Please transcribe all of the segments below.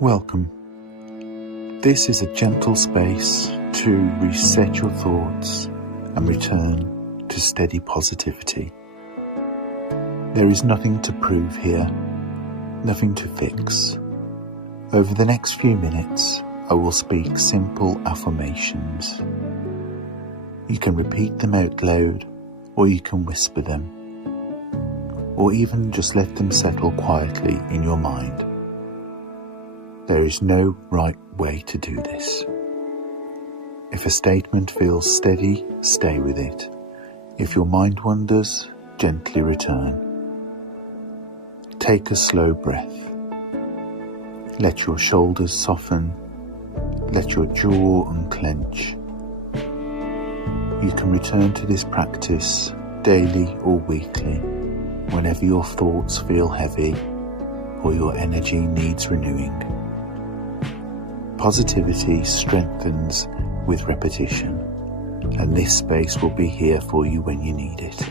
Welcome. This is a gentle space to reset your thoughts and return to steady positivity. There is nothing to prove here, nothing to fix. Over the next few minutes, I will speak simple affirmations. You can repeat them out loud, or you can whisper them, or even just let them settle quietly in your mind. There is no right way to do this. If a statement feels steady, stay with it. If your mind wanders, gently return. Take a slow breath. Let your shoulders soften. Let your jaw unclench. You can return to this practice daily or weekly, whenever your thoughts feel heavy or your energy needs renewing. Positivity strengthens with repetition, and this space will be here for you when you need it.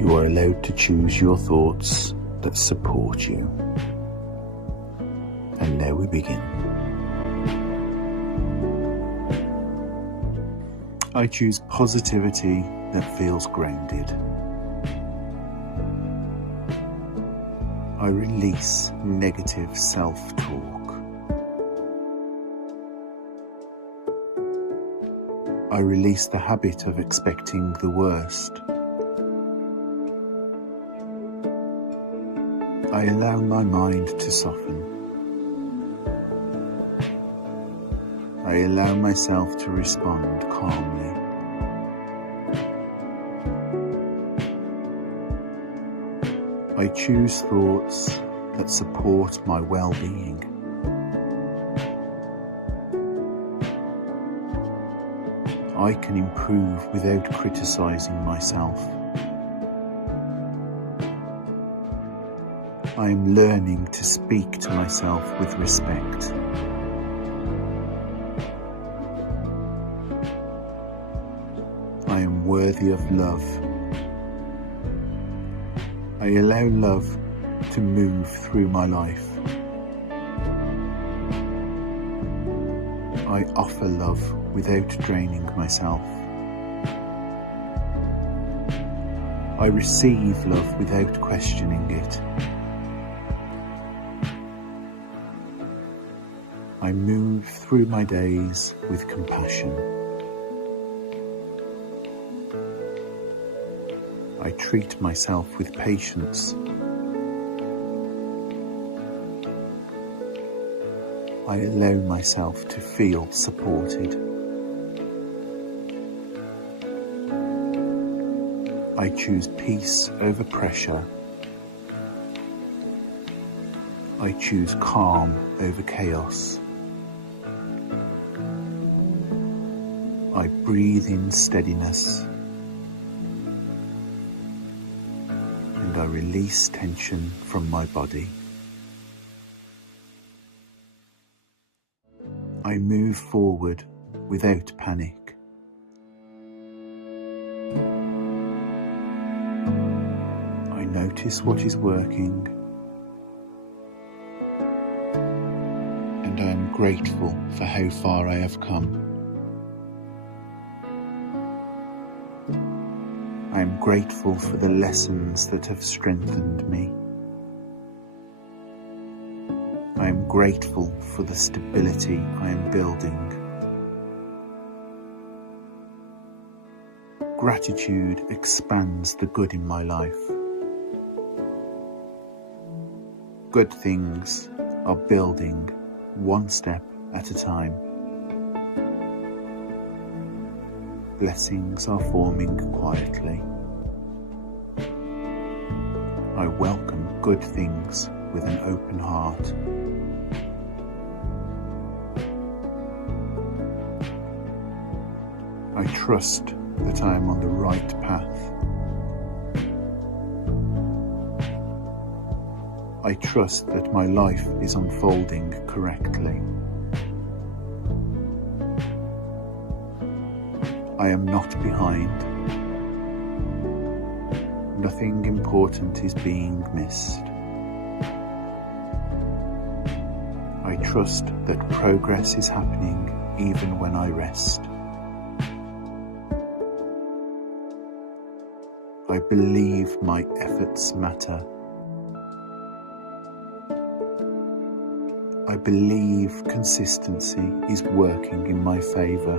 You are allowed to choose your thoughts that support you. And now we begin. I choose positivity that feels grounded. I release negative self-talk. I release the habit of expecting the worst. I allow my mind to soften. I allow myself to respond calmly. I choose thoughts that support my well-being. I can improve without criticizing myself. I am learning to speak to myself with respect. I am worthy of love. I allow love to move through my life. I offer love without draining myself. I receive love without questioning it. I move through my days with compassion. I treat myself with patience. I allow myself to feel supported. I choose peace over pressure. I choose calm over chaos. I breathe in steadiness. And I release tension from my body. I move forward without panic. I notice what is working, and I am grateful for how far I have come. I am grateful for the lessons that have strengthened me. I am grateful for the stability I am building. Gratitude expands the good in my life. Good things are building one step at a time. Blessings are forming quietly. I welcome good things with an open heart. I trust that I am on the right path. I trust that my life is unfolding correctly. I am not behind. Nothing important is being missed. trust that progress is happening even when I rest. I believe my efforts matter. I believe consistency is working in my favour.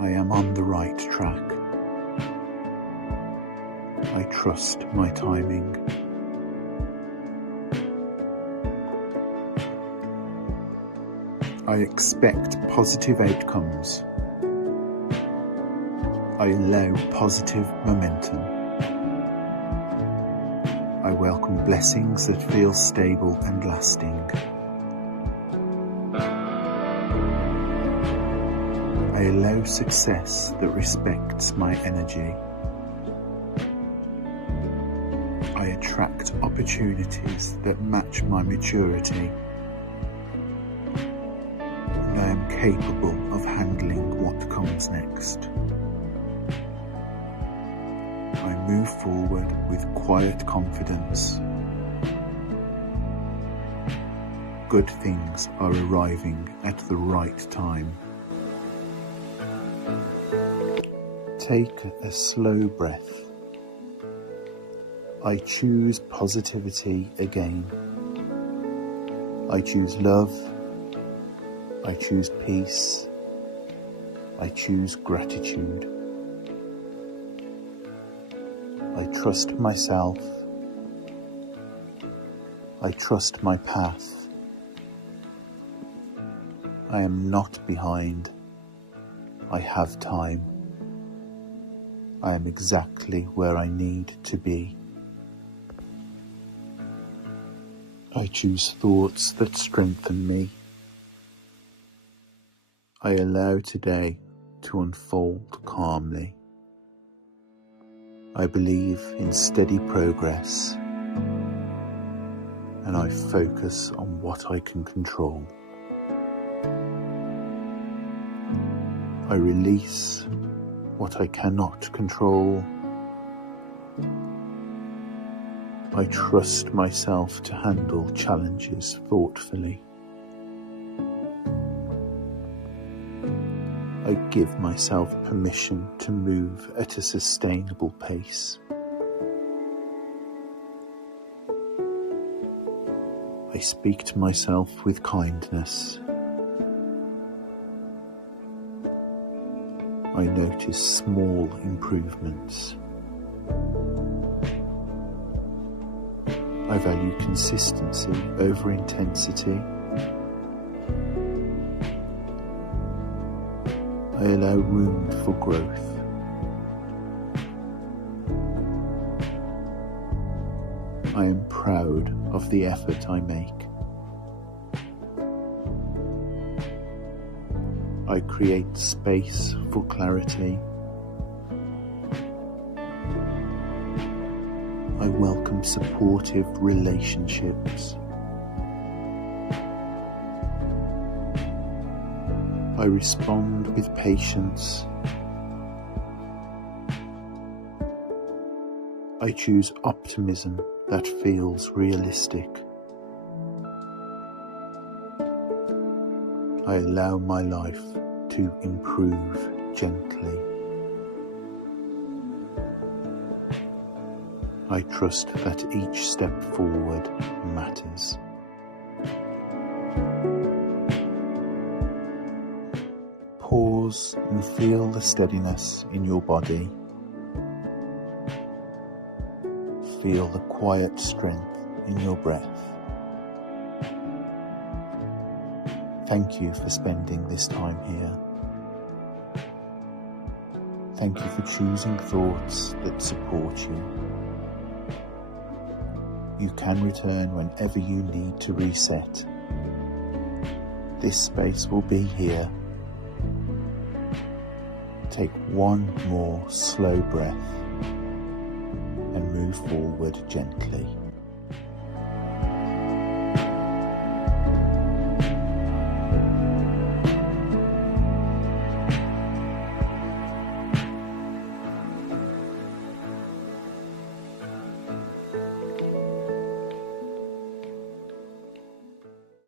I am on the right track. I trust my timing. I expect positive outcomes. I allow positive momentum. I welcome blessings that feel stable and lasting. I allow success that respects my energy. I attract opportunities that match my maturity. And I am capable of handling what comes next. I move forward with quiet confidence. Good things are arriving at the right time. Take a slow breath. I choose positivity again. I choose love. I choose peace. I choose gratitude. I trust myself. I trust my path. I am not behind. I have time. I am exactly where I need to be. I choose thoughts that strengthen me. I allow today to unfold calmly. I believe in steady progress, and I focus on what I can control. I release what I cannot control. I trust myself to handle challenges thoughtfully. I give myself permission to move at a sustainable pace. I speak to myself with kindness. I notice small improvements. I value consistency over intensity. I allow room for growth. I am proud of the effort I make. I create space for clarity. I welcome supportive relationships. I respond with patience. I choose optimism that feels realistic. I allow my life to improve gently. I trust that each step forward matters. Pause and feel the steadiness in your body. Feel the quiet strength in your breath. Thank you for spending this time here. Thank you for choosing thoughts that support you. You can return whenever you need to reset. This space will be here. Take one more slow breath and move forward gently.